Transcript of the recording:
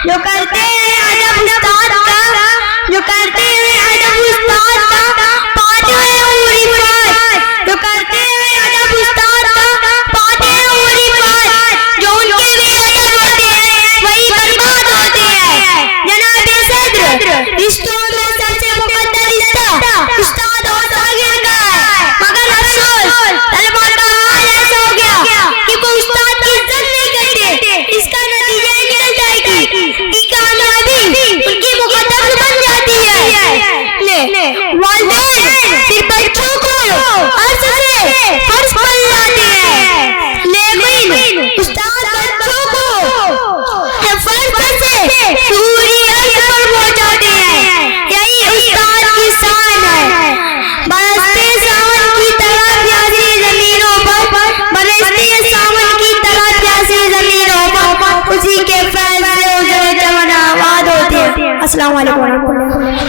जो करते हैं अदब उस्ताद का, जो करते हैं अदब उस्ताद का, पाते हैं उरी पार। जो करते हैं अदब उस्ताद का, पाते हैं उरी पार। जो उनके भी अदब होते हैं वही बर्बाद होते हैं। जनाब सदर, रिश्तों में सबसे मुकद्दर रिश्ता उस्ताद और शागिर्द का है, मगर अफसोस तलबा का हाल ऐसा हो गया कि वो उस्ताद की इज्जत नहीं करते। इसका नतीजा निकल जाएगी कि कामयाबी उनकी मुकद्दर बन जाती है। वालिदैन फिर बच्चों को अर्श से फर्श पर लाते हैं, लेकिन उस्ताद बच्चों को फर्श से पूरी अर्श पर पहुंचाते हैं। यही उस्ताद की शान है। बरसते सावन की तरह प्यासी जमीनों पर, बरसते सावन की तरह प्यासी जमीनों पर, उसी के फैल से उजड़े जवान आबाद होते हैं। अस्सलाम वालेकुम।